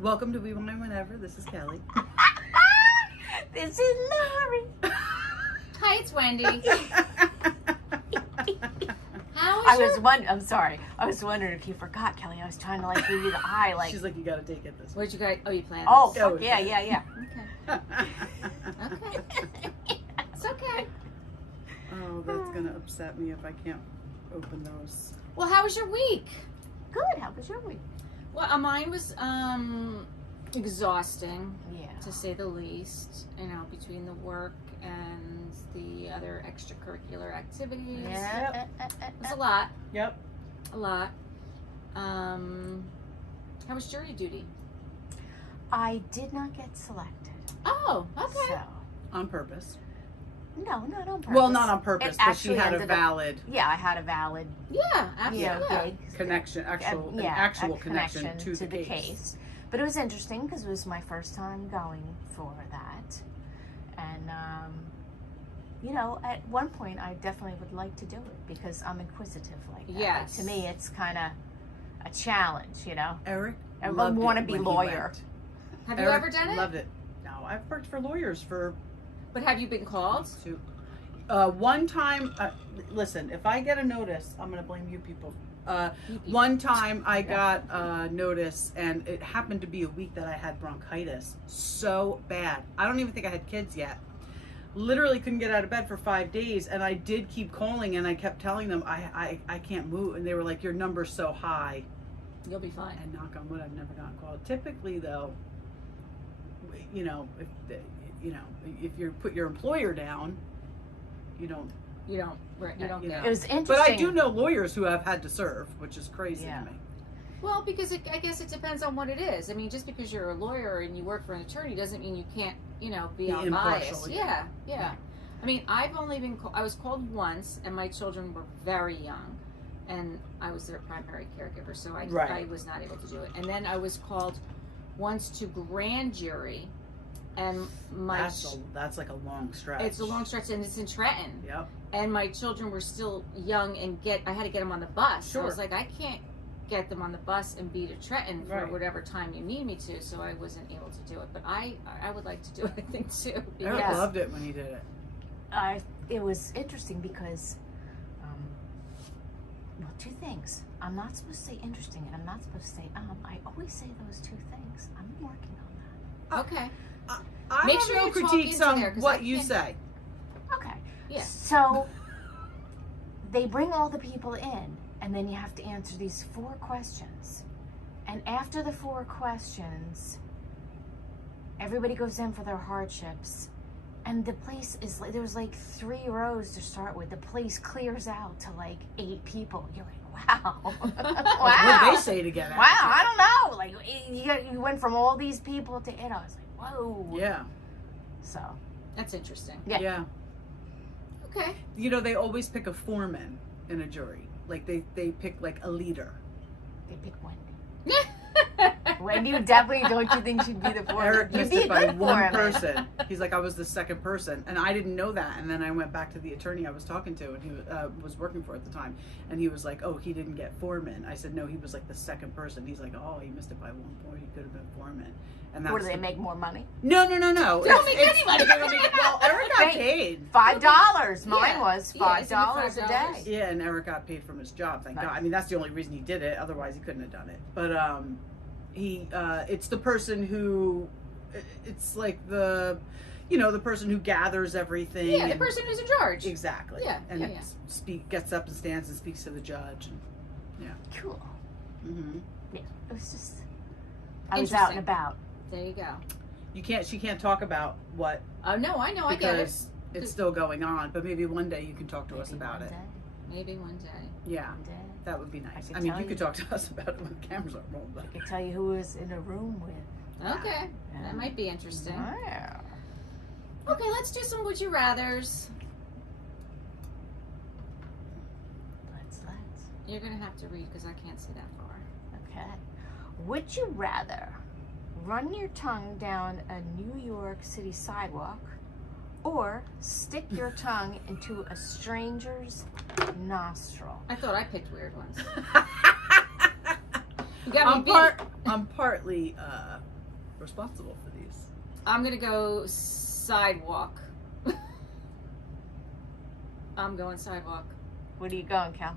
Welcome to We Wine Whenever. This is Kelly. This is Lori. Hi, it's Wendy. How I'm sorry. I was wondering if you forgot, Kelly. I was trying to like give you the eye, like. She's like, you gotta take it this way. Where'd you guys? Oh, you planned. Oh, this. fuck, yeah. Okay. Okay. It's okay. Oh, that's gonna upset me if I can't open those. Well, how was your week? Good. How was your week? Well, mine was exhausting, Yeah. to say the least. You know, between the work and the other extracurricular activities. Yeah. It was a lot. Yep. A lot. How was jury duty? I did not get selected. Oh, okay. So. On purpose. No, not on purpose. Well, not on purpose, It but she actually had a ended up- valid Yeah, I had a valid, Yeah, absolutely. gig. connection, a connection to the case. But it was interesting because it was my first time going for that. And, you know, at one point I definitely would like to do it because I'm inquisitive like that. Yes. Like, to me, it's kind of a challenge, you know. Eric, I loved it wanna be when he lawyer. went. Have you Eric ever done it? Loved it. No, I've worked for lawyers for But have you been called? one time. Listen, if I get a notice, I'm gonna blame you people. One time I got a notice, and it happened to be a week that I had bronchitis so bad. I don't even think I had kids yet. Literally couldn't get out of bed for 5 days, and I did keep calling, and I kept telling them I can't move, and they were like, your number's so high. You'll be fine. And knock on wood, I've never gotten called. Typically, though, you know, if you put your employer down, you don't. You don't. You don't You get know. it. It was interesting. But I do know lawyers who have had to serve, which is crazy Yeah. to me. Well, because I guess it depends on what it is. I mean, just because you're a lawyer and you work for an attorney doesn't mean you can't, you know, be Be impartial, unbiased. yeah. Yeah. I mean, I've only been I was called once, and my children were very young, and I was their primary caregiver, so I was not able to do it. And then I was called once to grand jury, and That's like a long stretch. it's a long stretch, and it's in Trenton. Yep. And my children were still young, and I had to get them on the bus. Sure. I was like, I can't get them on the bus and be to Trenton for Right. whatever time you need me to, so I wasn't able to do it. But I would like to do it, I think, too. Eric Yes. loved it when he did it. It was interesting because, well, two things. I'm not supposed to say interesting, and I'm not supposed to say I always say those two things. I'm working on Okay. I Make have sure no you talk critiques into on there, 'cause I what you can't- say. that. Okay. Yeah. So they bring all the people in, and then you have to answer these 4 questions. And after the 4 questions, everybody goes in for their hardships. And the place is like, there was like 3 rows to start with. The place clears out to like 8 people. You're like, wow. Wow. What they say to get out. Wow, I don't know. Like, you went from all these people to it. I was like, whoa. Yeah. So, That's interesting. Yeah. Yeah. Okay. You know, they always pick a foreman in a jury. Like they pick like a leader. they pick Wendy. Wendy definitely, don't you think she'd be the foreman? Eric You'd missed be a it by good one foreman. person. He's like, I was the second person, and I didn't know that. And then I went back to the attorney I was talking to, and he was working for at the time, and he was like, "Oh, he didn't get foreman." I said, "No, he was like the second person." He's like, "Oh, he missed it by 1 point. He could have been foreman." And that's What, do they make more money? No. They don't make any money. They don't make it. Well, Eric got paid. $5. Mine Yeah. was Yeah, isn't it $5 a $5? day. Yeah, and Eric got paid from his job. Thank Right. God. I mean, that's the only reason he did it. Otherwise, he couldn't have done it. But it's the person who, it's like the person who gathers everything. Yeah, the and- person who's in charge. Exactly. Yeah, And yeah. gets up and stands and speaks to the judge. And, Cool. mm-hmm. Yeah, it was just, I was out and Interesting. about. There you go. She can't talk about what Oh, no, I know. I get it. because it's still going on. But maybe one day you can talk to us Maybe about one it. day, Maybe one day. Yeah, one day. that would be nice. could I mean, tell you could you. talk to us about it when the cameras aren't rolled. But I could tell you who was in a room with. Okay. Yeah. That might be interesting. Yeah. Okay, let's do some would you rathers. Let's. You're going to have to read because I can't see that far. Okay. Would you rather run your tongue down a New York City sidewalk or stick your tongue into a stranger's nostril? I thought I picked weird ones. You got me beat. I'm partly responsible for these. I'm gonna go sidewalk. I'm going sidewalk. What are you going, Cal?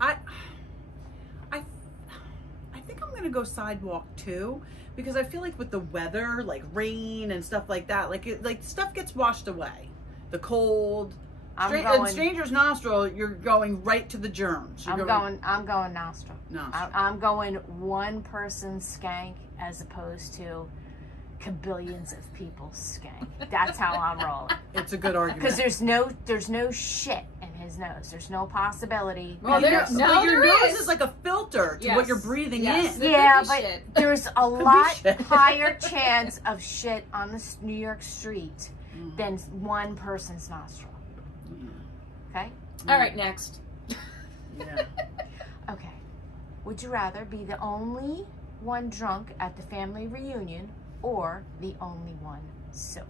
I think I'm gonna go sidewalk too, because I feel like with the weather, like rain and stuff like that, like stuff gets washed away. The cold. In stranger's nostril, you're going right to the germs. I'm going nostril. I'm going one person's skank as opposed to kabillions of people's skank. That's how I'm rolling. It's a good argument. Because there's no shit in his nose. There's no possibility. Well, your nose is like a filter to what you're breathing in. Yeah, but there's a lot higher chance of shit on the New York street than one person's nostril. Okay? All right, next. Yeah. Okay. Would you rather be the only one drunk at the family reunion or the only one sober?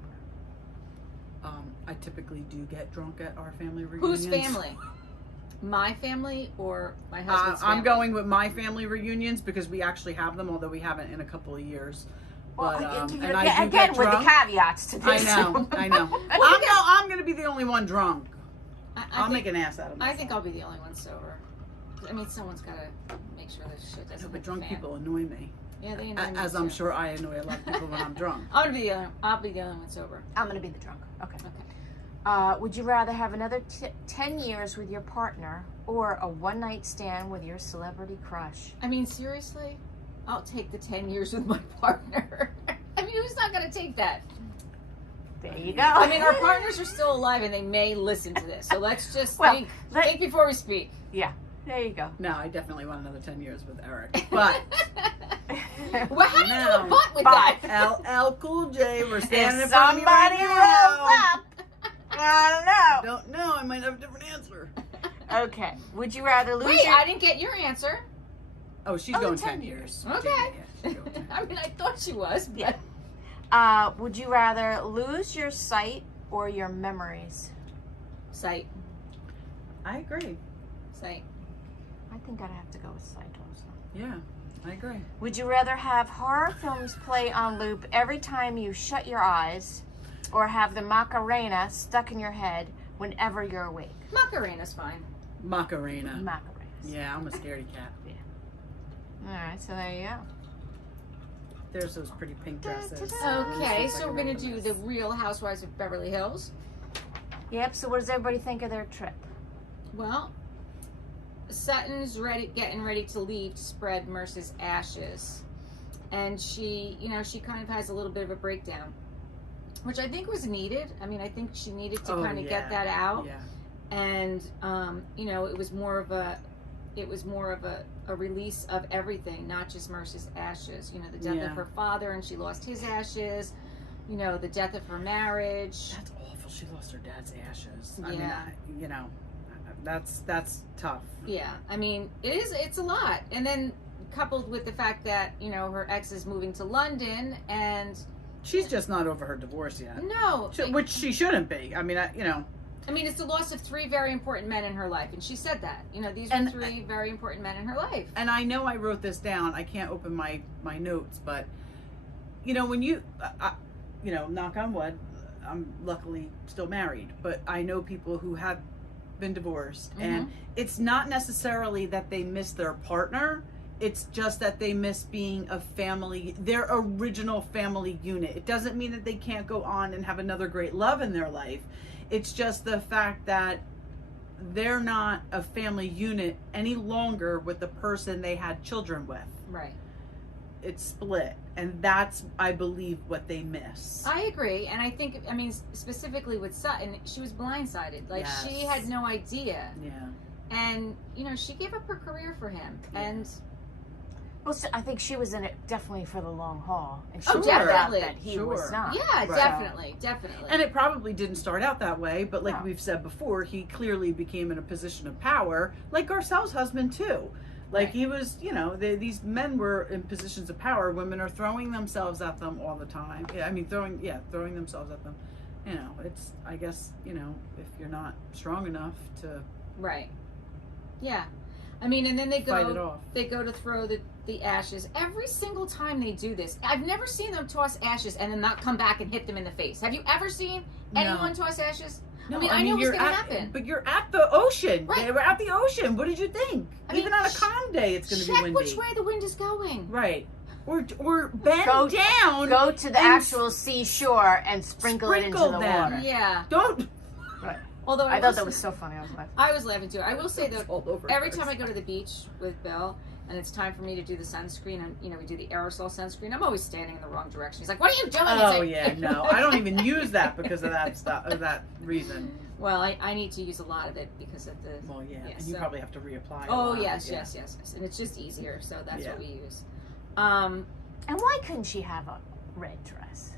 I typically do get drunk at our family reunions. Whose family? My family or my husband's family? I'm going with my family reunions because we actually have them, although we haven't in a couple of years. But, and I do get with drunk. the caveats to this. I know. I'm going to be the only one drunk. I'll make an ass out of myself. I think I'll be the only one sober. I mean, someone's got to make sure this shit doesn't. But drunk people annoy me. Yeah, they annoy me as too. I'm sure I annoy a lot of people when I'm drunk. I'll be the only one sober. I'm gonna be the drunk. Okay. Would you rather have another 10 years with your partner or a one-night stand with your celebrity crush? I mean, seriously, I'll take the 10 years with my partner. I mean, who's not gonna take that? There you go. I mean, our partners are still alive and they may listen to this. So let's just think before we speak. Yeah, there you go. No, I definitely want another 10 years with Eric. But. Well, how do you do a butt with that? LL Cool J, we're standing if in front of you somebody right rolls up, I don't know. I might have a different answer. Okay. Would you rather lose Wait, I didn't get your answer. Oh, she's going 10 years. Okay. Yeah, going 10 I mean, I thought she was. But... Yeah. Would you rather lose your sight or your memories? Sight. I agree. Sight. I think I'd have to go with sight also. Yeah, I agree. Would you rather have horror films play on loop every time you shut your eyes or have the Macarena stuck in your head whenever you're awake? Macarena's fine. Macarena. Macarena. Yeah, I'm a scaredy cat. Yeah. All right, so there you go. There's those pretty pink dresses. Okay, so we're going to do the Real Housewives of Beverly Hills. Yep, so what does everybody think of their trip? Well, Sutton's getting ready to leave to spread Merse's ashes. And she kind of has a little bit of a breakdown, which I think was needed. I mean, I think she needed to kind of get that out. Yeah. And, it was more of a release of everything, not just Merse's ashes. You know, the death of her father, and she lost his ashes. You know, the death of her marriage. That's awful. She lost her dad's ashes. Yeah. I mean, that's tough. Yeah. I mean, it's a lot. And then coupled with the fact that, her ex is moving to London and... She's just not over her divorce yet. No. Which she shouldn't be. I mean, I mean, it's the loss of 3 very important men in her life, and she said that. These were 3 very important men in her life. And I know I wrote this down. I can't open my notes, but when you, knock on wood, I'm luckily still married, but I know people who have been divorced, and it's not necessarily that they miss their partner. It's just that they miss being a family, their original family unit. It doesn't mean that they can't go on and have another great love in their life. It's just the fact that they're not a family unit any longer with the person they had children with. Right. It's split. And that's, I believe, what they miss. I agree. And I think, specifically with Sutton, she was blindsided. Like, she had no idea. Yeah. And, she gave up her career for him. Yeah. And... Well, I think she was in it definitely for the long haul. And she found out that he was not. Yeah, right. Definitely. And it probably didn't start out that way, but like we've said before, he clearly became in a position of power, like Garcelle's husband too. Like he was, these men were in positions of power. Women are throwing themselves at them all the time. Yeah, I mean, throwing themselves at them. It's, I guess, if you're not strong enough to... Right. Yeah. I mean, and then they Fight it off. go to throw the ashes. Every single time they do this, I've never seen them toss ashes and then not come back and hit them in the face. Have you ever seen anyone toss ashes? No, I know what's going to happen. But you're at the ocean. Right. They were at the ocean. What did you think? Even on a calm day, it's going to be windy. Check which way the wind is going. Right. Or bend down. Go to the actual seashore and sprinkle it into the water. Yeah. Don't. Right. Although I thought that was so funny. I was laughing too. I will say though, all over every time I go to the beach with Bill, and it's time for me to do the sunscreen, and we do the aerosol sunscreen, I'm always standing in the wrong direction. He's like, "What are you doing?" Oh yeah, no, I don't even use that because of that stuff, of that reason. Well, I need to use a lot of it because of the. Well, yeah, and so, you probably have to reapply. Oh yes, and it's just easier, so that's what we use. And why couldn't she have a red dress?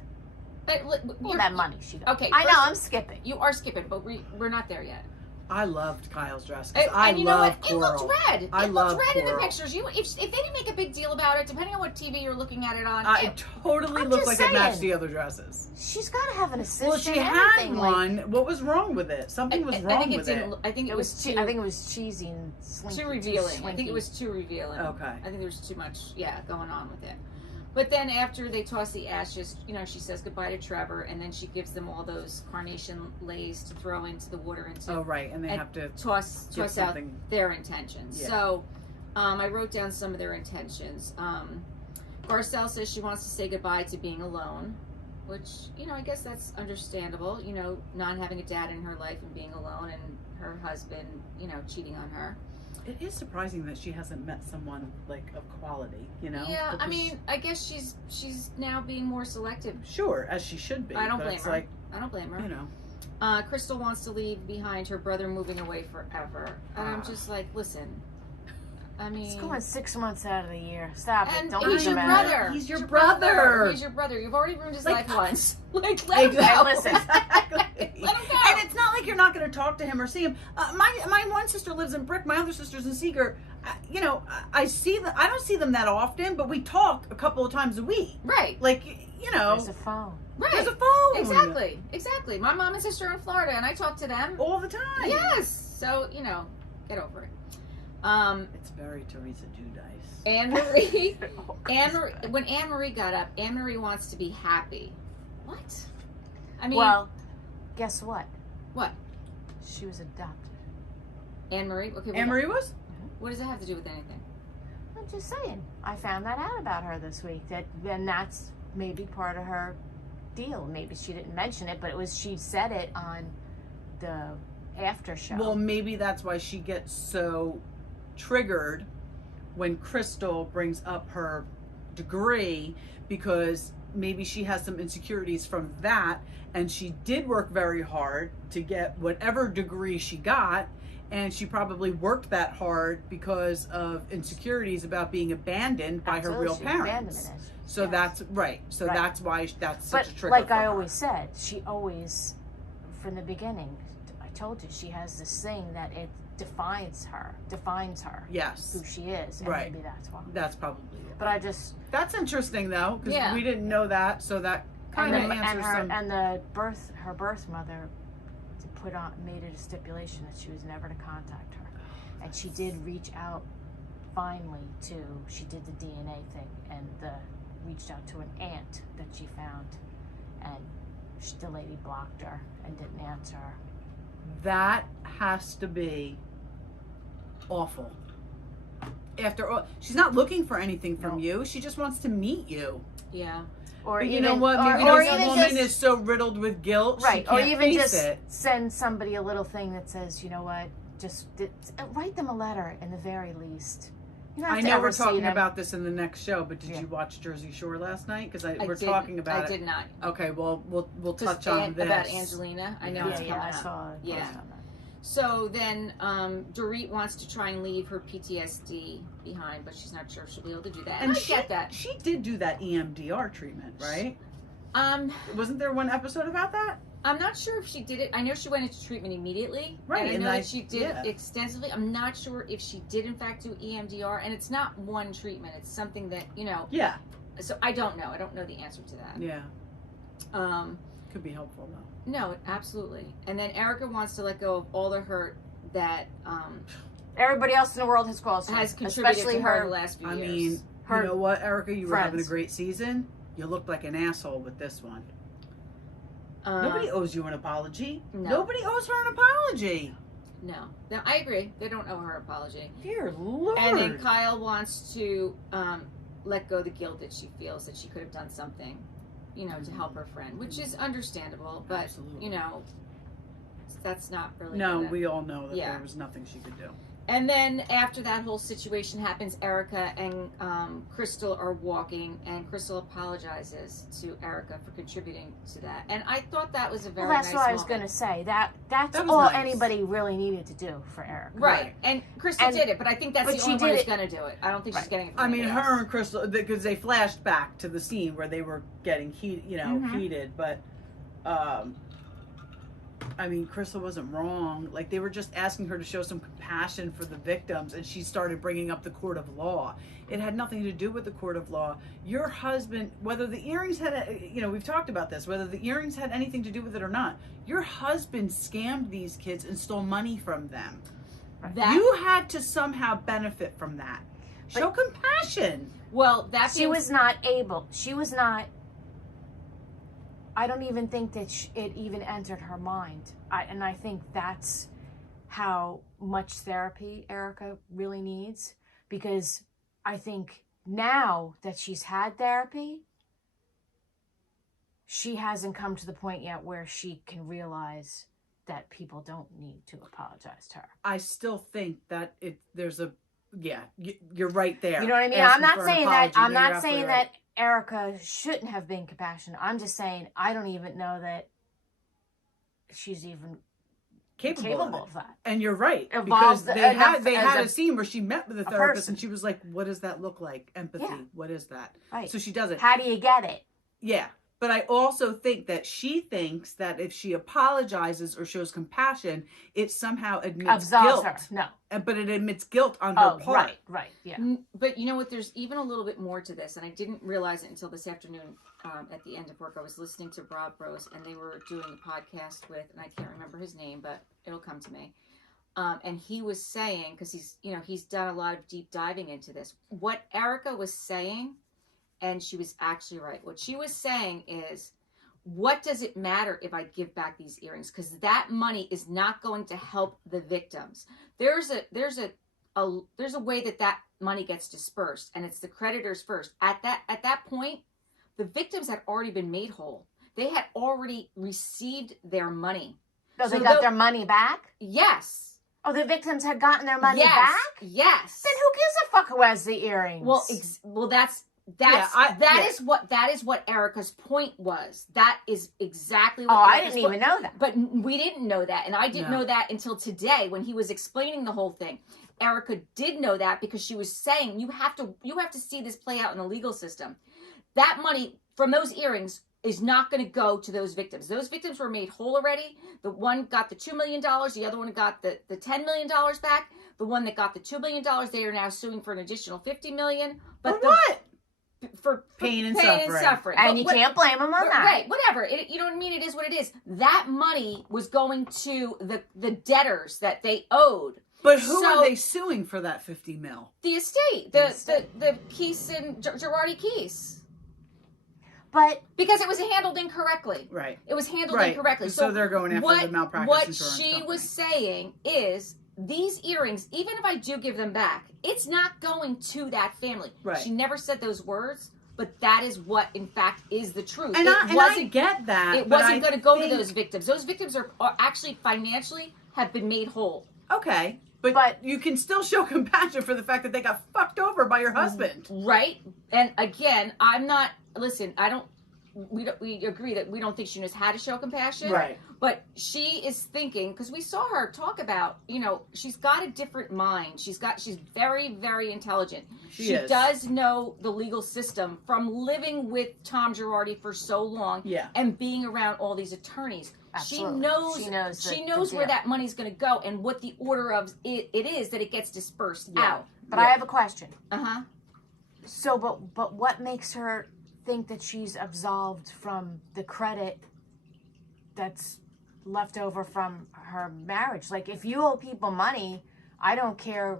All that money she got. Okay, I know I'm skipping. You are skipping, but we're not there yet. I loved Kyle's dress. And you know what? Coral. It looked red. It looked red in the Coral. pictures. If they didn't make a big deal about it, depending on what TV you're looking at it on, it totally looked like it matched the other dresses. She's got to have an assistant. Well, she had one. What was wrong with it? Something was wrong with it. I think it was too. I think it was cheesy and slinky, too revealing. Too I think it was too revealing. Okay. I think there was too much, going on with it. But then after they toss the ashes, she says goodbye to Trevor, and then she gives them all those carnation leis to throw into the water. Oh, right, and they have to toss out their intentions. Yeah. So I wrote down some of their intentions. Garcelle says she wants to say goodbye to being alone, which, I guess that's understandable, not having a dad in her life and being alone, and her husband, cheating on her. It is surprising that she hasn't met someone of quality, Yeah, because I mean, I guess she's now being more selective. Sure, as she should be. I don't blame her. I don't blame her. Crystal wants to leave behind her brother moving away forever, and I'm just like, listen. I mean, it's going 6 months out of the year. Stop it! Don't he's leave your him brother. He's your brother. He's your brother. You've already ruined his life once. Let him Exactly. go. Listen. Exactly. Let him go. And it's not like you're not going to talk to him or see him. My one sister lives in Brick. My other sister's in Seeger. I see them. I don't see them that often, but we talk a couple of times a week. Right. There's a phone. Right. There's a phone. Exactly. My mom and sister are in Florida, and I talk to them all the time. Yes. So get over it. It's very Teresa Giudice. Anne-Marie, when Anne-Marie got up, Anne-Marie wants to be happy. What? I mean, well, guess what? What? She was adopted. Anne-Marie? Okay. Anne-Marie was? What does it have to do with anything? I'm just saying. I found that out about her this week. Then that's maybe part of her deal. Maybe she didn't mention it, but she said it on the after show. Well, maybe that's why she gets so triggered when Crystal brings up her degree, because maybe she has some insecurities from that, and she did work very hard to get whatever degree she got, and she probably worked that hard because of insecurities about being abandoned by her real parents. So that's right. So that's why that's such a trigger. But like I always said, she always, from the beginning, I told you, she has this thing that it defines her. Yes. Who she is. And right. maybe that's why. That's probably it. But I just... That's interesting, though, because we didn't know that, so that kind of answers some... And her birth mother made it a stipulation that she was never to contact her. And she did reach out finally she did the DNA thing, and reached out to an aunt that she found, and the lady blocked her and didn't answer her. That has to be awful. After all, she's not looking for anything from you. She just wants to meet you. Yeah. Or you know what? Maybe this woman is so riddled with guilt, she can't or even face just it. send somebody a little thing that says, you know what, just write them a letter in the very least. I know we're talking about this in the next show, but did you watch Jersey Shore last night? Because we're talking about it. I did not. Okay, well, we'll touch on this. About Angelina. I know it's coming up. I saw it. Yeah. So then Dorit wants to try and leave her PTSD behind, but she's not sure if she'll be able to do that. And I get that. She did do that EMDR treatment, right? Wasn't there one episode about that? I'm not sure if she did it. I know she went into treatment immediately. Right. And I know that she did it extensively. I'm not sure if she did, in fact, do EMDR. And it's not one treatment. It's something that, Yeah. So I don't know. I don't know the answer to that. Yeah. Could be helpful, though. No, absolutely. And then Erika wants to let go of all the hurt that Everybody else in the world has caused her. Has contributed especially to her her. the last few I years. mean, Her you know what, Erica? You were having a friends. great season. You looked like an asshole with this one. Nobody owes you an apology. No. Nobody owes her an apology. No, I agree. They don't owe her an apology. Dear Lord. And then Kyle wants to let go the guilt that she feels that she could have done something, you know, to help her friend, which is understandable. But Absolutely. you know, that's not really. No, gonna... we all know that Yeah. there was nothing she could do. And then after that whole situation happens, Erika and Crystal are walking, and Crystal apologizes to Erika for contributing to that. And I thought that was a very Well, that's nice what I was moment. going to say. That's That was all nice. anybody really needed to do for Erica. Right. And Crystal And- did it, but I think that's but the she only one did who's it- going to do it. I don't think she's Right. getting it from I mean, anybody her else. and Crystal, because they flashed back to the scene where they were getting Mhm. heated, but I mean, Crystal wasn't wrong. Like, they were just asking her to show some compassion for the victims, and she started bringing up the court of law. It had nothing to do with the court of law. Your husband, whether the earrings had, we've talked about this, whether the earrings had anything to do with it or not, your husband scammed these kids and stole money from them. That, You had to somehow benefit from that. Show compassion. well, that She was not able. She was not. I don't even think that it even entered her mind. And I think that's how much therapy Erika really needs. Because I think now that she's had therapy, she hasn't come to the point yet where she can realize that people don't need to apologize to her. I still think that you're right there. You know what I mean? Asking I'm not for an saying that. apology. I'm No, you're not saying absolutely right. that Erika shouldn't have been compassionate. I'm just saying I don't even know that she's even capable of that. And you're right, Evolves because enough they as had a- a scene where she met with a a therapist person. and she was like, "What does that look like? Empathy. Yeah. What is that?" Right. So she does it. How do you get it? Yeah. But I also think that she thinks that if she apologizes or shows compassion, it somehow admits Absolves guilt. her. No. But it admits guilt on her part. Right. Yeah. But you know what? There's even a little bit more to this, and I didn't realize it until this afternoon. At the end of work, I was listening to Rob Rose, and they were doing a podcast with, and I can't remember his name, but it'll come to me. And he was saying, because he's done a lot of deep diving into this. What Erika was saying, and she was actually right. What she was saying is, what does it matter if I give back these earrings? Because that money is not going to help the victims. There's a way that money gets dispersed, and it's the creditors first. At that point, the victims had already been made whole. They had already received their money. So they So got their money back? Yes. Oh, the victims had gotten their money Yes. back? Yes. Then who gives a fuck who has the earrings? Well, that is what Erika's point was. That is exactly what. Oh, I Erika's didn't even know that. But we didn't know that, and I didn't know that until today when he was explaining the whole thing. Erika did know that because she was saying you have to see this play out in the legal system. That money from those earrings is not going to go to those victims. Those victims were made whole already. The one got the $2 million. The other one got the $10 million back. The one that got the $2 million, they are now suing for an additional $50 million. But For what? For Pain and suffering. And you can't blame them on that. Right, whatever. You know what I mean? It is what it is. That money was going to the debtors that they owed. But who are they suing for that $50 million? The estate. The Keese and Girardi Keese. But because it was handled incorrectly. Right. It was handled incorrectly. So they're going after the malpractice insurance What she company. was saying is, these earrings, even if I do give them back, it's not going to that family. Right. She never said those words, but that is what, in fact, is the truth. And I get that. It wasn't going to go to those victims. Those victims are actually financially have been made whole. Okay. But you can still show compassion for the fact that they got fucked over by your husband. Right. And again, we agree that we don't think she knows how to show compassion. Right. But she is thinking, because we saw her talk about, she's got a different mind. She's very, very intelligent. She does know the legal system from living with Tom Girardi for so long. Yeah. And being around all these attorneys. Absolutely. She knows where that money's going to go and what the order of it is that it gets dispersed out. But I have a question. Uh-huh. So, but what makes her think that she's absolved from the credit that's left over from her marriage? Like, if you owe people money, I don't care.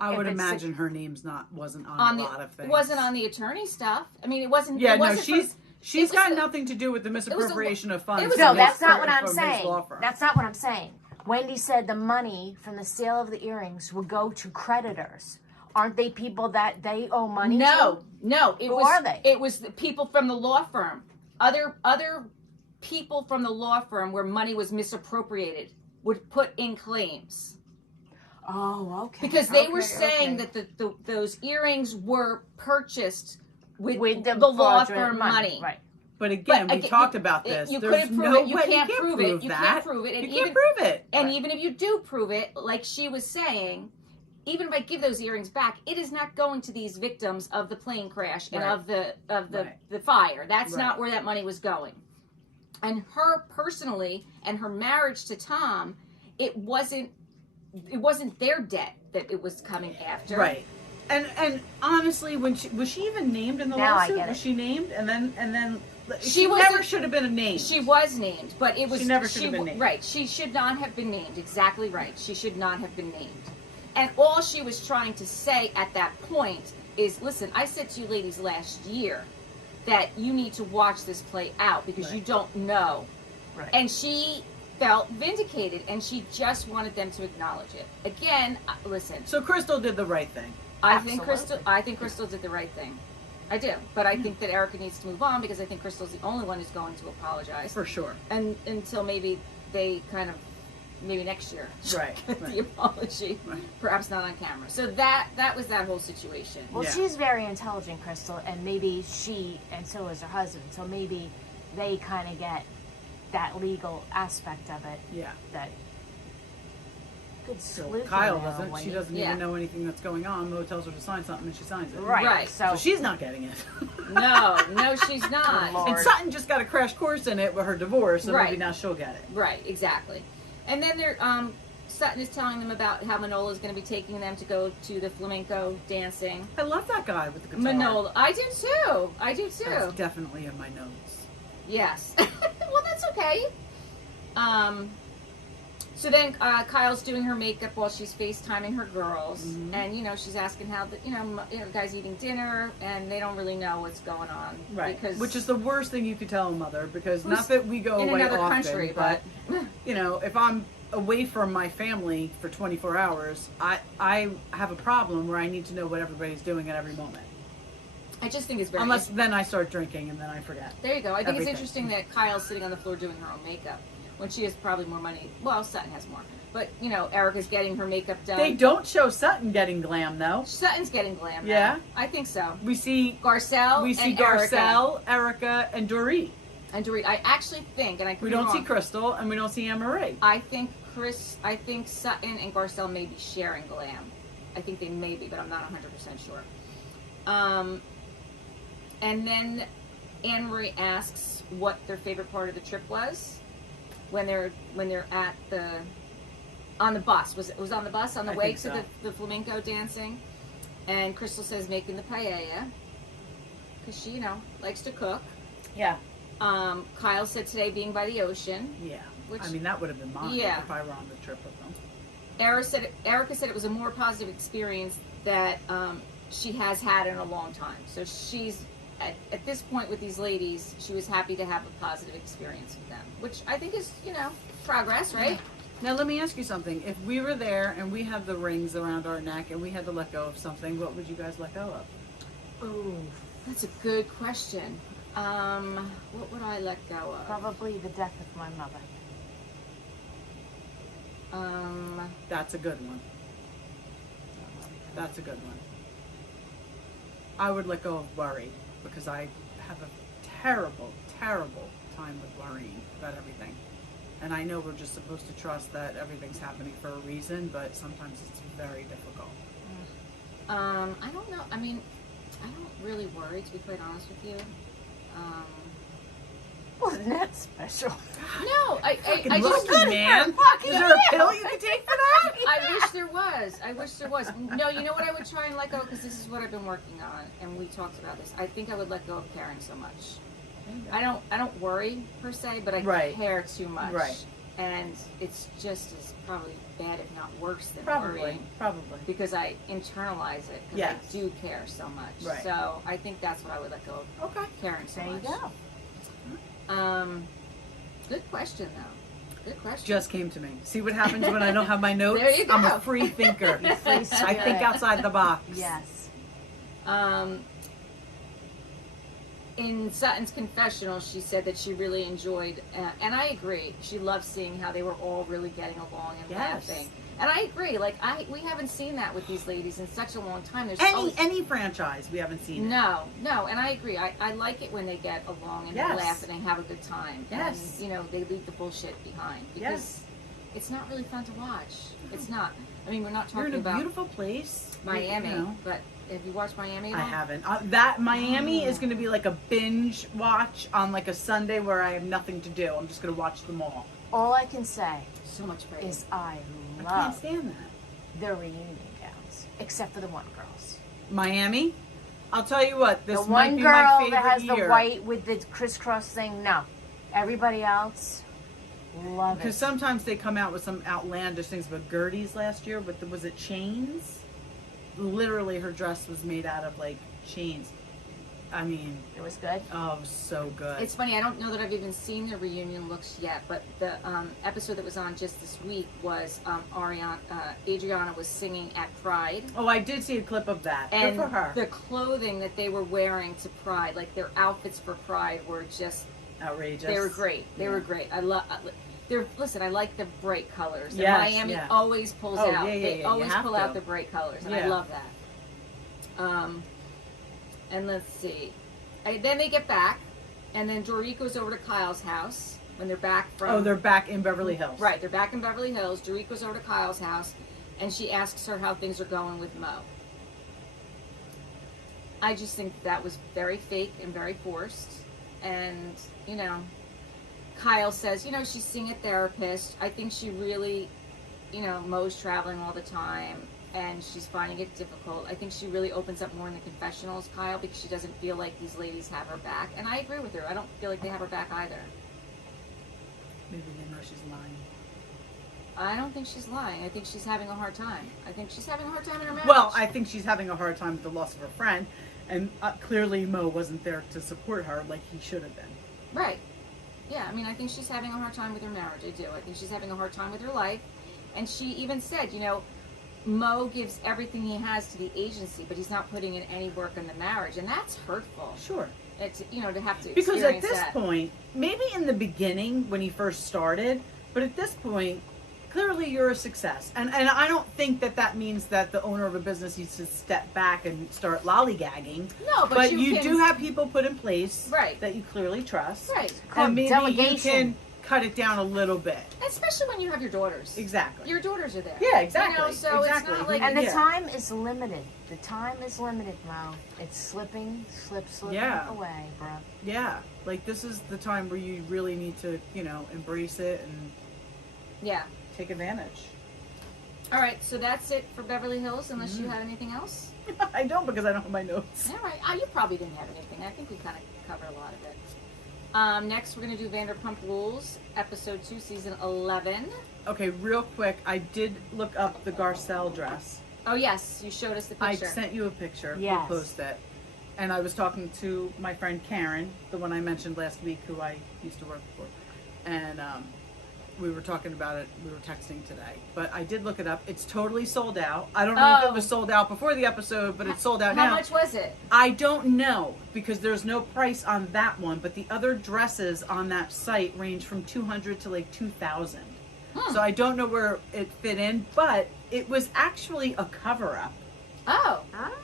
I would imagine her name's wasn't on a lot of things. Wasn't on the attorney stuff. I mean, it wasn't. Yeah, it wasn't no, she's got nothing to do with the misappropriation of funds. No, that's not what I'm saying. That's not what I'm saying. Wendy said the money from the sale of the earrings would go to creditors. Aren't they people that they owe money to? No. Who are they? It was the people from the law firm. Other people from the law firm where money was misappropriated would put in claims. Oh, okay. Because they were saying that those earrings were purchased with the law firm money. Right. But again, we talked about this. You couldn't prove it. You can't prove it. You can't prove it. You can't prove it. And even if you do prove it, like she was saying, even if I give those earrings back, it is not going to these victims of the plane crash and of the fire. That's not where that money was going. And her personally, and her marriage to Tom, it wasn't their debt that it was coming after. Right. And honestly, when was she even named in the lawsuit? Was she named? And then she never should have been named. She was named, but it was she never should have been named. Right. She should not have been named. Exactly right. She should not have been named. And all she was trying to say at that point is, listen, I said to you ladies last year that you need to watch this play out because you don't know. Right. And she felt vindicated, and she just wanted them to acknowledge it. Again, listen. So Crystal did the right thing. I think Crystal did the right thing. I do. But I think that Erika needs to move on because I think Crystal's the only one who's going to apologize. For sure. And until maybe they maybe next year. Right. The apology. Right. Perhaps not on camera. So that was that whole situation. Well, she's very intelligent, Crystal, and maybe and so is her husband. So maybe they kind of get that legal aspect of it. Yeah. That good so Kyle doesn't. She doesn't even know anything that's going on. Mo tells her to sign something and she signs it. Right. So she's not getting it. No, she's not. And Sutton just got a crash course in it with her divorce, so maybe now she'll get it. Right, exactly. And then Sutton is telling them about how Manola is going to be taking them to go to the flamenco dancing. I love that guy with the guitar. Manola. I do too. That's definitely in my notes. Yes. Well, that's okay. So then Kyle's doing her makeup while she's FaceTiming her girls. Mm-hmm. And, she's asking how the guys eating dinner, and they don't really know what's going on. Right. Which is the worst thing you could tell a mother, because not that we go away in another often, country, but, if I'm away from my family for 24 hours, I have a problem where I need to know what everybody's doing at every moment. I just think it's very... Unless then I start drinking and then I forget. There you go. I think it's interesting that Kyle's sitting on the floor doing her own makeup when she has probably more money. Well, Sutton has more. But, Erika's getting her makeup done. They don't show Sutton getting glam, though. Sutton's getting glam now. Yeah? I think so. We see Garcelle Erika, and Dorit. And Dorit. I actually think, and I could We be don't wrong, see Crystal, and we don't see Anne-Marie. I think Sutton and Garcelle may be sharing glam. I think they may be, but I'm not 100% sure. And then Anne-Marie asks what their favorite part of the trip was when they're at on the bus. Was on the bus on the way to the flamenco dancing? And Crystal says making the paella because she likes to cook. Yeah. Kyle said today being by the ocean. Yeah. Which, that would have been mine if I were on the trip with them. Erika said it was a more positive experience that she has had in a long time. So she's at this point with these ladies, she was happy to have a positive experience with them, which I think is, progress, right? Now let me ask you something. If we were there and we had the rings around our neck and we had to let go of something, what would you guys let go of? Ooh, that's a good question. What would I let go of? Probably the death of my mother. That's a good one. That's a good one. I would let go of worry, because I have a terrible, terrible time with worrying about everything. And I know we're just supposed to trust that everything's happening for a reason, but sometimes it's very difficult. I don't know. I mean, I don't really worry, to be quite honest with you. Wasn't that special? No, I just man. Is there a pill you can take for that? I wish there was. No, you know what I would try and let go, because this is what I've been working on, and we talked about this. I think I would let go of caring so much. I don't worry per se, but I care too much. Right. and it's just as probably bad, if not worse, than Probably. worrying. Probably. Because I internalize it, because Yes. I do care so much. Right. So I think that's what I would let go of, Okay. caring so There you much. go. Good question, though. Good question. Just came to me. See what happens when I don't have my notes? There you go. I'm a free thinker. I think outside the box. Yes. In Sutton's confessional, she said that she really enjoyed, and I agree. She loved seeing how they were all really getting along and Yes. laughing. And I agree. Like we haven't seen that with these ladies in such a long time. There's Any franchise we haven't seen. no, and I agree. I like it when they get along and Yes. they laugh and they have a good time. Yes. And they leave the bullshit behind because it's not really fun to watch. It's not. I mean, we're not You're talking in a about beautiful place, Miami, you know. but have you watched Miami at I all? haven't. That Miami is going to be like a binge watch on like a Sunday where I have nothing to do. I'm just going to watch them all. All I can say So much praise. is I I can't love stand that. the reunion gowns, except for the one girls. Miami. I'll tell you what. This The might one be my girl favorite that has year. the white with the crisscross thing, no. Everybody else, love Because it. sometimes they come out with some outlandish things. But Gertie's last year, with was it chains? Literally, her dress was made out of like chains. I mean, It was good. oh, so good. It's funny. I don't know that I've even seen the reunion looks yet, but the episode that was on just this week was Adriana was singing at Pride. Oh, I did see a clip of that. And Good for her. the clothing that they were wearing to Pride, like their outfits for Pride, were just Outrageous. they were great. They were great. I love. Listen, I like the bright colors. And Yes, Miami yeah. always pulls Oh, out. yeah, yeah, They yeah, you always have pull to. out the bright colors, and I Yeah. love that. And let's see. Then they get back, and then Dorit goes over to Kyle's house when they're back from. Oh, they're back in Beverly Hills. Right, they're back in Beverly Hills. Dorit goes over to Kyle's house, and she asks her how things are going with Mo. I just think that was very fake and very forced. And, Kyle says, she's seeing a therapist. I think she really, Mo's traveling all the time, and she's finding it difficult. I think she really opens up more in the confessionals, Kyle, because she doesn't feel like these ladies have her back. And I agree with her. I don't feel like they have her back either. Maybe they know she's lying. I don't think she's lying. I think she's having a hard time. I think she's having a hard time in her marriage. Well, I think she's having a hard time with the loss of her friend, and clearly Mo wasn't there to support her like he should have been. Right. Yeah, I mean, I think she's having a hard time with her marriage. I do. I think she's having a hard time with her life. And she even said, Mo gives everything he has to the agency, but he's not putting in any work in the marriage. And that's hurtful. Sure. It's, to have to Because at experience this that. point, maybe in the beginning when he first started, but at this point, clearly you're a success. And I don't think that means that the owner of a business needs to step back and start lollygagging. No, But you can, do have people put in place Right. that you clearly trust. Right. And maybe Delegation. you can cut it down a little bit. Especially when you have your daughters. Exactly. Your daughters are there. Yeah, exactly. So exactly. it's not like... And the Yeah. time is limited. The time is limited, Mo. It's slipping Yeah. away, bro. Yeah. Like, this is the time where you really need to, embrace it and Yeah. take advantage. All right, so that's it for Beverly Hills, unless you have anything else? I don't, because I don't have my notes. All right. You probably didn't have anything. I think we kind of covered a lot of it. Next, we're going to do Vanderpump Rules, Episode 2, Season 11. Okay, real quick, I did look up the Garcelle dress. Oh, yes. You showed us the I picture. sent you a picture. Yes. We'll post it. And I was talking to my friend Karen, the one I mentioned last week, who I used to work for. And we were talking about it. We were texting today. But I did look it up. It's totally sold out. I don't know if it was sold out before the episode, but it's sold out now. How much was it? I don't know, because there's no price on that one. But the other dresses on that site range from $200 to like $2,000. So I don't know where it fit in, but it was actually a cover-up. Oh.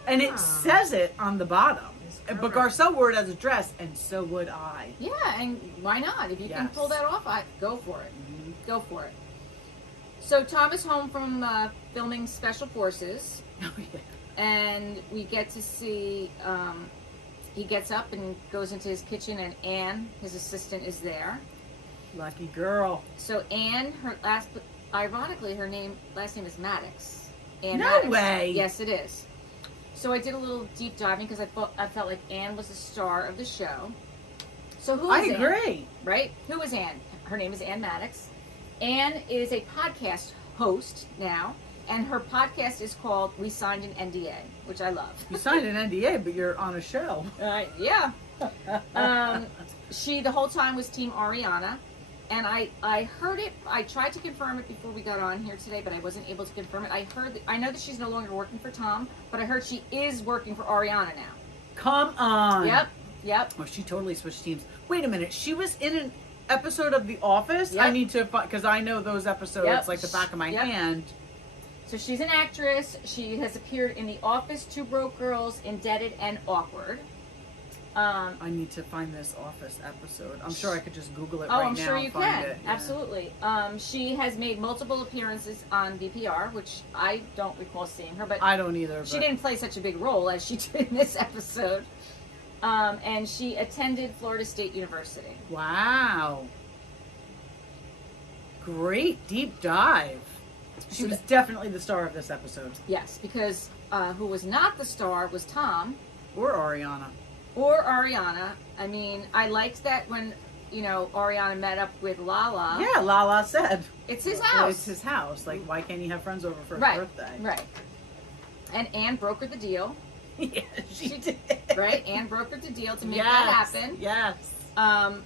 And it says it on the bottom. But Garcelle wore it as a dress, and so would I. Yeah, and why not? If you can Yes. pull that off, go for it. Go for it. So Tom is home from filming Special Forces, Oh, yeah. and we get to see, he gets up and goes into his kitchen, and Anne, his assistant, is there. Lucky girl. So Anne, ironically, her last name is Maddox. Anne No Maddox. way. Yes, it is. So I did a little deep diving because I felt like Anne was the star of the show. So who is I Anne? agree. Right? Who is Anne? Her name is Anne Maddox. Anne is a podcast host now, and her podcast is called We Signed an NDA, which I love. You signed an NDA, but you're on a show. Yeah. She the whole time was Team Ariana, and I heard it. I tried to confirm it before we got on here today, but I wasn't able to confirm it. I know that she's no longer working for Tom, but I heard she is working for Ariana now. Come on. Yep. Oh, she totally switched teams. Wait a minute. She was in an episode of The Office? Yep. I need to find, because I know those episodes like the back of my hand. So she's an actress. She has appeared in The Office, Two Broke Girls, Indebted, and Awkward. I need to find this Office episode. I'm sure I could just Google it right now. I'm sure you find can. It. Yeah. Absolutely. She has made multiple appearances on VPR, which I don't recall seeing her, but I don't either. She didn't play such a big role as she did in this episode. And she attended Florida State University. Wow. Great deep dive. She was definitely the star of this episode. Yes, because who was not the star was Tom. Or Ariana. I mean, I liked that when, Ariana met up with Lala. Yeah, Lala said. It's his house. It's his house. Like, why can't he have friends over for his birthday? Right. And Anne brokered the deal. Yeah, she did. Right? Anne brokered the deal to make that happen. Yes. And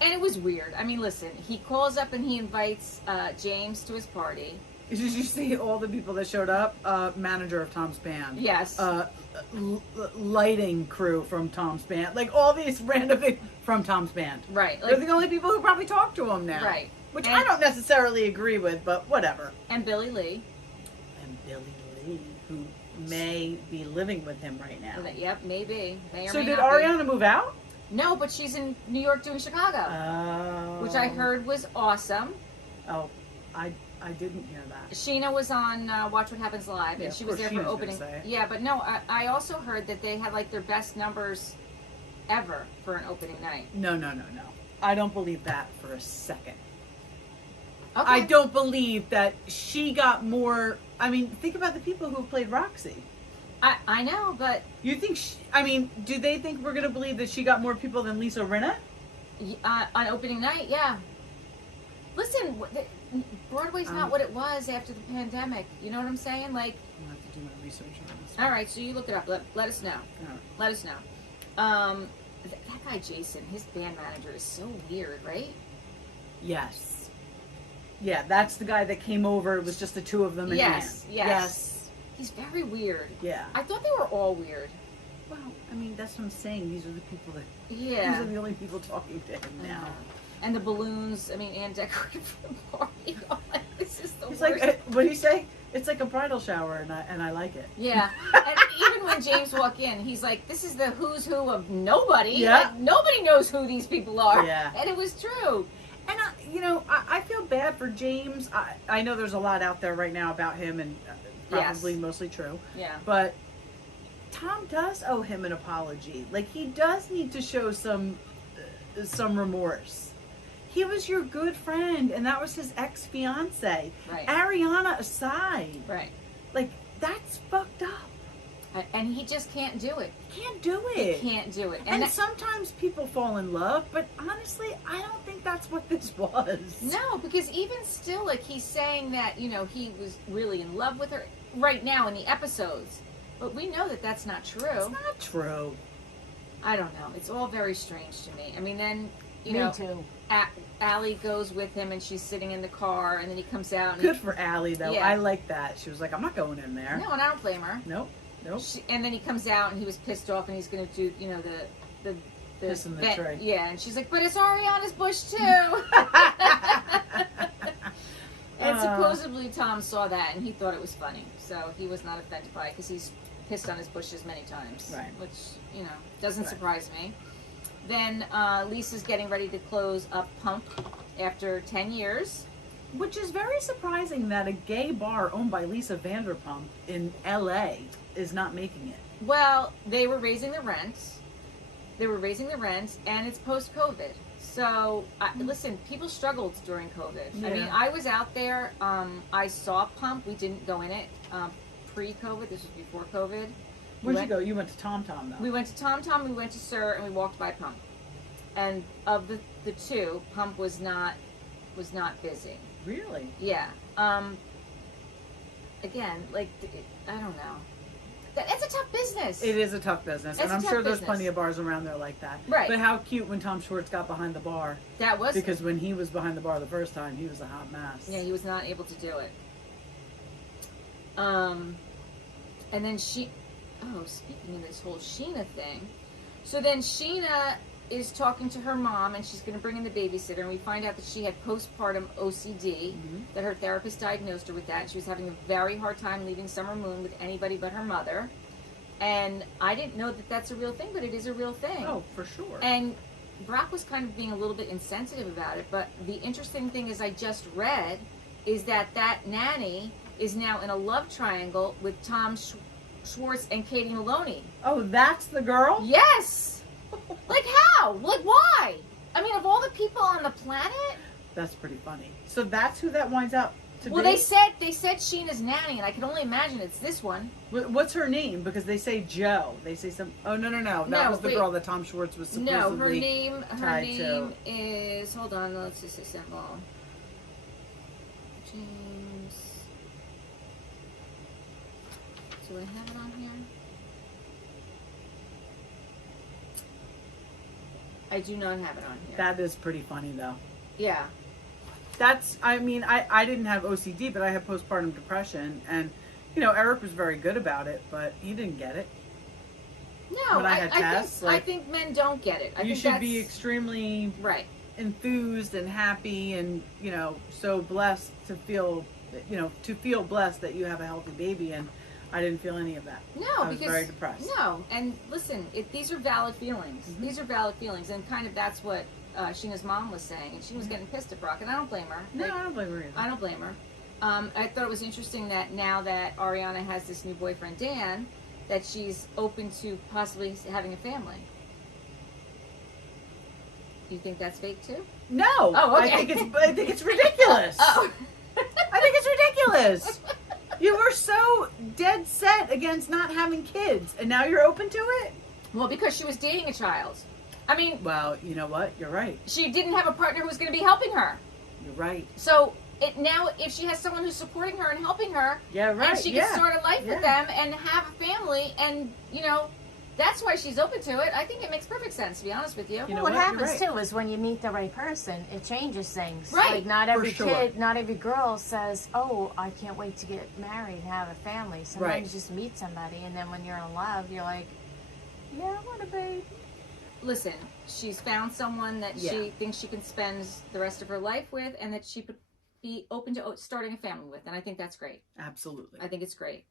it was weird. I mean, listen, he calls up and he invites James to his party. Did you see all the people that showed up? Manager of Tom's band. Yes. Lighting crew from Tom's band. Like, all these random things from Tom's band. Right. They're the only people who probably talk to him now. Right. Which I don't necessarily agree with, but whatever. And Billy Lee. Who may be living with him right now. Yep, maybe. May or So may did not Ariana move out? No, but she's in New York doing Chicago. Oh. Which I heard was awesome. Oh, I didn't hear that. Sheena was on Watch What Happens Live, and she was there for opening. Yeah, but no, I also heard that they had like their best numbers ever for an opening night. No. I don't believe that for a second. Okay. I don't believe that she got more. I mean, think about the people who played Roxy. I know, but You think? Do they think we're gonna believe that she got more people than Lisa Rinna? on opening night, yeah. Listen, Broadway's not what it was after the pandemic. You know what I'm saying? Like, I'll have to do my research on this. all right, so you look it up. Let us know. All right. Let us know. That guy Jason, his band manager, is so weird, right? Yes. Yeah, that's the guy that came over. It was just the two of them. Yes. He's very weird. Yeah. I thought they were all weird. Well, I mean, that's what I'm saying. These are the people that. Yeah. These are the only people talking to him now. And the balloons. I mean, Anne decorated for the party. This is the He's worst. like, what do you say? It's like a bridal shower, and I like it. Yeah. And even when James walked in, he's like, "This is the who's who of nobody. Yeah. Like, nobody knows who these people are." Yeah. And it was true. And I feel bad for James. I know there's a lot out there right now about him, and probably mostly true. Yeah. But Tom does owe him an apology. Like, he does need to show some remorse. He was your good friend, and that was his ex-fiance. Right. Ariana aside. Right. Like, that's fucked up. And he just can't do it. He can't do it. He can't do it. And sometimes people fall in love, but honestly, I don't think that's what this was. No, because even still, like, he's saying that, he was really in love with her right now in the episodes. But we know that that's not true. It's not true. I don't know. It's all very strange to me. I mean, then, Me too. Allie goes with him, and she's sitting in the car, and then he comes out. And Good for Allie, though. Yeah. I like that. She was like, I'm not going in there. No, and I don't blame her. Nope. And then he comes out, and he was pissed off, and he's going to do, the Piss in the vent. tree. Yeah, and she's like, but it's Ariana's bush, too. And supposedly Tom saw that, and he thought it was funny. So he was not offended by it, because he's pissed on his bushes many times. Right. Which, doesn't surprise me. Then Lisa's getting ready to close up Pump after 10 years. Which is very surprising that a gay bar owned by Lisa Vanderpump in L.A. is not making it. Well, they were raising the rent. And it's post-COVID. So, listen, people struggled during COVID. Yeah. I mean, I was out there. I saw Pump. We didn't go in it pre-COVID. This was before COVID. Where'd you go? You went to Tom Tom, though. We went to Tom Tom, we went to Sir, and we walked by Pump. And of the two, Pump was not busy. Really? Yeah. Again, like, I don't know. It's a tough business. It is a tough business, and I'm sure there's plenty of bars around there like that. Right. But how cute when Tom Schwartz got behind the bar. That was... Because when he was behind the bar the first time, he was a hot mess. Yeah, he was not able to do it. And then speaking of this whole Sheena thing, so then Sheena is talking to her mom, and she's going to bring in the babysitter, and we find out that she had postpartum OCD, that her therapist diagnosed her with that, and she was having a very hard time leaving Summer Moon with anybody but her mother. And I didn't know that that's a real thing, but it is a real thing. Oh, for sure. And Brock was kind of being a little bit insensitive about it, but the interesting thing is I just read is that nanny is now in a love triangle with Tom Schwartz and Katie Maloney. Oh, that's the girl? Yes! Like how? Like why? I mean, of all the people on the planet? That's pretty funny. So that's who that winds up to be? Well, they said Sheena's nanny, and I can only imagine it's this one. What's her name? Because they say Joe. They say some... Oh, no. That was the girl that Tom Schwartz was supposedly No, her name to. is... Hold on, let's just assemble. James... Do I have it on here? I do not have it on here. That is pretty funny, though. Yeah. I mean, I didn't have OCD, but I had postpartum depression. And, Eric was very good about it, but he didn't get it. No, when I had tests, I think men don't get it. You should be extremely enthused and happy and, so blessed to feel blessed that you have a healthy baby. And I didn't feel any of that. No, I was very depressed. No, and listen, these are valid feelings. These are valid feelings, and kind of that's what Sheena's mom was saying, and she was getting pissed at Brock, and I don't blame her. No, I don't blame her either. I don't blame her. I thought it was interesting that now that Ariana has this new boyfriend, Dan, that she's open to possibly having a family. Do you think that's fake too? No. Oh, okay. I think it's ridiculous. Oh. I think it's ridiculous. You were so dead set against not having kids, and now you're open to it? Well, because she was dating a child. I mean... Well, you know what? You're right. She didn't have a partner who was going to be helping her. You're right. So, now, if she has someone who's supporting her and helping her... Yeah, right. And she can start a life with them and have a family, and, that's why she's open to it. I think it makes perfect sense, to be honest with you. Well, what happens too is when you meet the right person, it changes things. Right. Like not every kid, not every girl says, "Oh, I can't wait to get married and have a family." Sometimes you just meet somebody, and then when you're in love, you're like, "Yeah, I want a baby." Listen, she's found someone that she thinks she can spend the rest of her life with, and that she could be open to starting a family with, and I think that's great. Absolutely. I think it's great.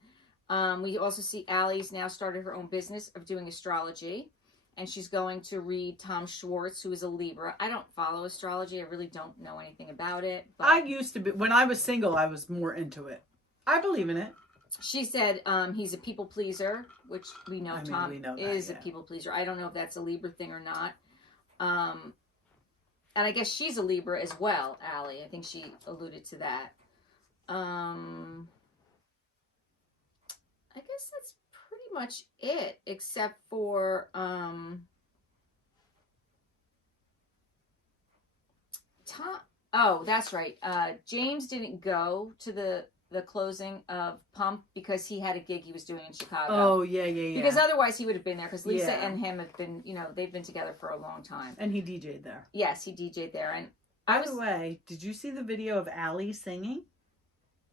We also see Allie's now started her own business of doing astrology, and she's going to read Tom Schwartz, who is a Libra. I don't follow astrology. I really don't know anything about it. But I used to be. When I was single, I was more into it. I believe in it. She said he's a people pleaser, which we know Tom is a people pleaser. I don't know if that's a Libra thing or not. And I guess she's a Libra as well, Allie. I think she alluded to that. I guess that's pretty much it, except for Tom. Oh, that's right. James didn't go to the closing of Pump because he had a gig he was doing in Chicago. Oh, yeah. Because otherwise he would have been there, because Lisa and him have been, they've been together for a long time. And he DJ'd there. Yes, he DJ'd there. And by the way, did you see the video of Allie singing?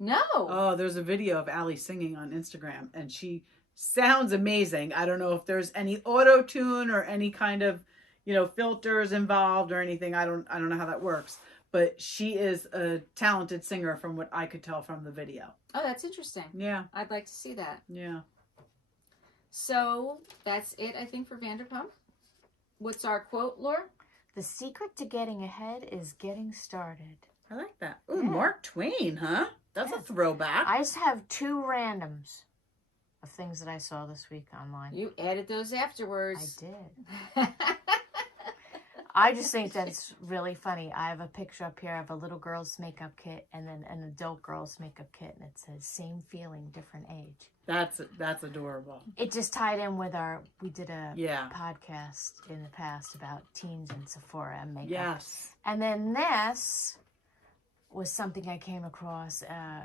No. Oh, there's a video of Allie singing on Instagram, and she sounds amazing. I don't know if there's any auto-tune or any kind of, filters involved or anything. I don't know how that works. But she is a talented singer from what I could tell from the video. Oh, that's interesting. Yeah. I'd like to see that. Yeah. So, that's it, I think, for Vanderpump. What's our quote, Laura? The secret to getting ahead is getting started. I like that. Ooh, Mark Twain, huh? That's a throwback. I just have 2 randoms of things that I saw this week online. You added those afterwards. I did. I just think that's really funny. I have a picture up here of a little girl's makeup kit and then an adult girl's makeup kit, and it says same feeling, different age. That's adorable. It just tied in with we did a podcast in the past about teens and Sephora and makeup. Yes. And then this was something I came across.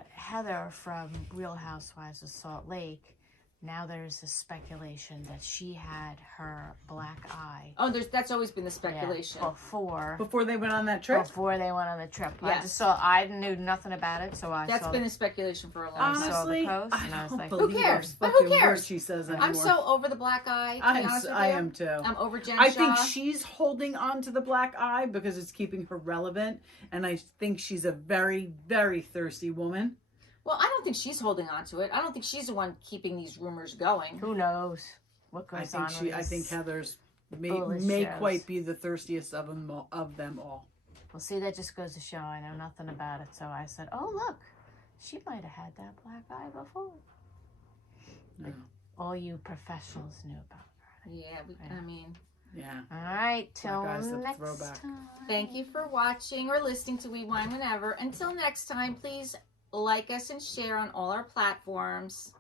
Heather from Real Housewives of Salt Lake. Now there's a speculation that she had her black eye. Oh, that's always been the speculation. Yeah, before they went on that trip. Before they went on the trip. Yes. I knew nothing about it, so That's been the speculation for a long time. Honestly, I saw the post, and I was like, who cares? But who cares? She says anymore. I'm so over the black eye. To be honest with you. I am too. I'm over Jen I think Shaw. she's holding on to the black eye because it's keeping her relevant, and I think she's a very, very thirsty woman. Well, I don't think she's holding on to it. I don't think she's the one keeping these rumors going. who knows what goes on? I think Heather's may quite be the thirstiest of them all. Well, see, that just goes to show I know nothing about it. So I said, "Oh, look, she might have had that black eye before." No. All you professionals knew about her. Yeah, I mean. Yeah. All right, till guy's the next throwback. time. Thank you for watching or listening to We Wine Whenever. Until next time, please like us and share on all our platforms.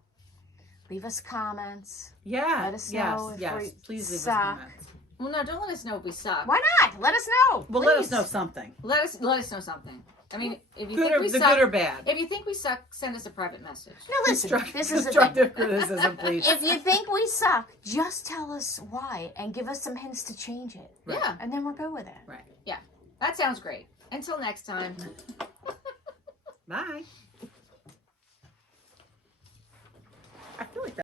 Leave us comments. Yeah. Let us know if we Please leave us suck. comments. Well, no, don't let us know if we suck. Why not? Let us know. Well, let us know something. Let us know something. I mean, if you Good think or we the suck, good or bad. if you think we suck, send us a private message. No, listen. This is the thing. Constructive criticism, please. If you think we suck, just tell us why and give us some hints to change it. Right. Yeah. And then we're good with it. Right. Yeah. That sounds great. Until next time. Bye.